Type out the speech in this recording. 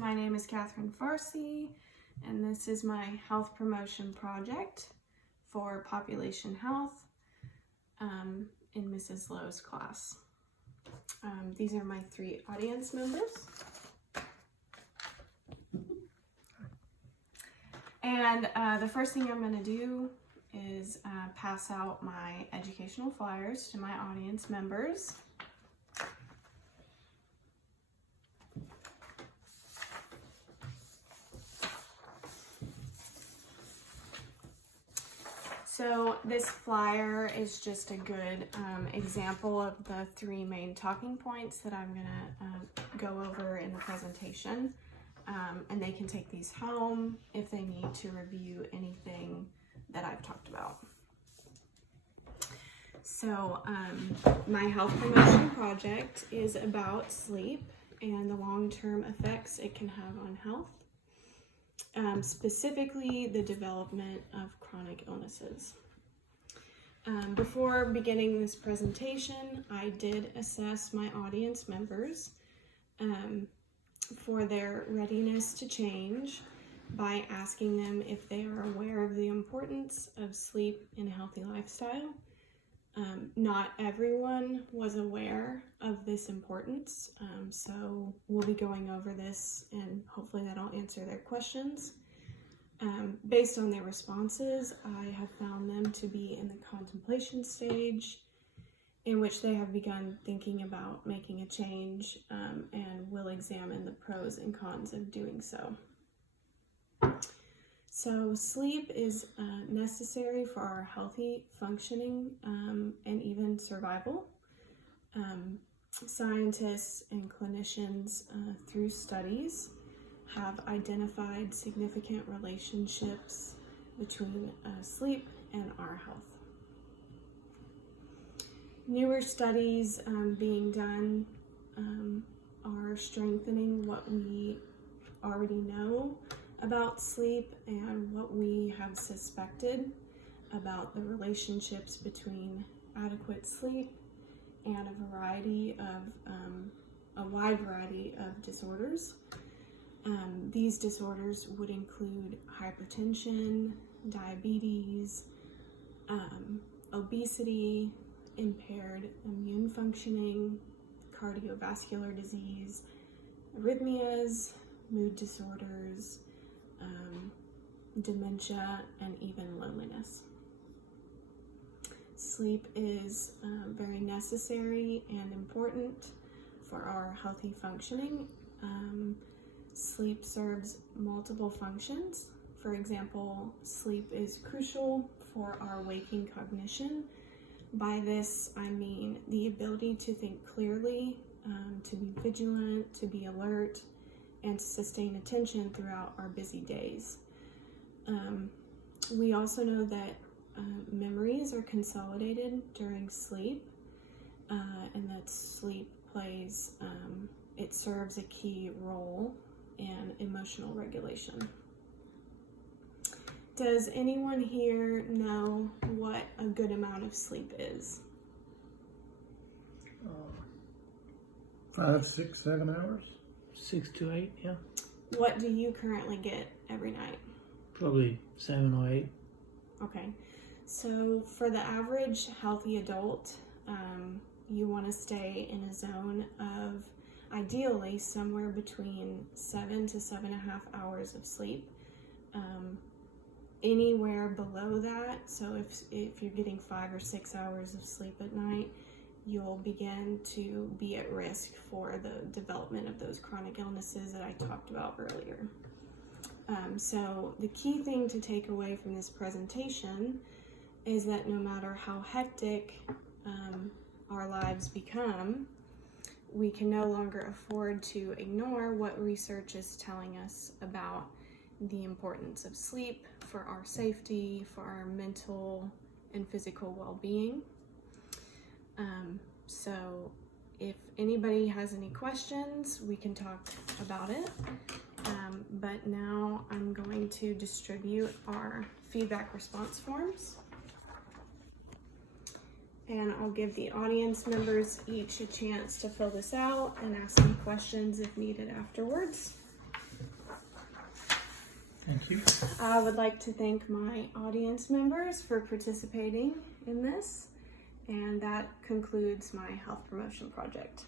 My name is Catherine Farsi, and this is my health promotion project for population health in Mrs. Lowe's class. These are my 3 audience members. And the first thing I'm going to do is pass out my educational flyers to my audience members. So this flyer is just a good example of the 3 main talking points that I'm gonna go over in the presentation. And they can take these home if they need to review anything that I've talked about. So my health promotion project is about sleep and the long-term effects it can have on health. Specifically the development of chronic illnesses. Before beginning this presentation, I did assess my audience members for their readiness to change by asking them if they are aware of the importance of sleep in a healthy lifestyle. Not everyone was aware of this importance, so we'll be going over this and hopefully that'll answer their questions. Based on their responses, I have found them to be in the contemplation stage in which they have begun thinking about making a change and will examine the pros and cons of doing so. So sleep is necessary for our healthy functioning and even survival. Scientists and clinicians through studies have identified significant relationships between sleep and our health. Newer studies being done are strengthening what we already know about sleep and what we have suspected about the relationships between adequate sleep and a wide variety of disorders. These disorders would include hypertension, diabetes, obesity, impaired immune functioning, cardiovascular disease, arrhythmias, mood disorders, dementia, and even loneliness. Sleep is very necessary and important for our healthy functioning. Sleep serves multiple functions. For example, sleep is crucial for our waking cognition. By this, I mean the ability to think clearly, to be vigilant, to be alert, and to sustain attention throughout our busy days. We also know that memories are consolidated during sleep, and that sleep plays, it serves a key role in emotional regulation. Does anyone here know what a good amount of sleep is? 5, 6, 7 hours? 6 to 8, yeah. What do you currently get every night? Probably 7 or 8. Okay, so for the average healthy adult, you want to stay in a zone of ideally somewhere between 7 to 7.5 hours of sleep. Anywhere below that, so if you're getting 5 or 6 hours of sleep at night, you'll begin to be at risk for the development of those chronic illnesses that I talked about earlier. So the key thing to take away from this presentation is that no matter how hectic our lives become, we can no longer afford to ignore what research is telling us about the importance of sleep for our safety, for our mental and physical well-being. So if anybody has any questions, we can talk about it. But now I'm going to distribute our feedback response forms. And I'll give the audience members each a chance to fill this out and ask some questions if needed afterwards. Thank you. I would like to thank my audience members for participating in this, and that concludes my health promotion project.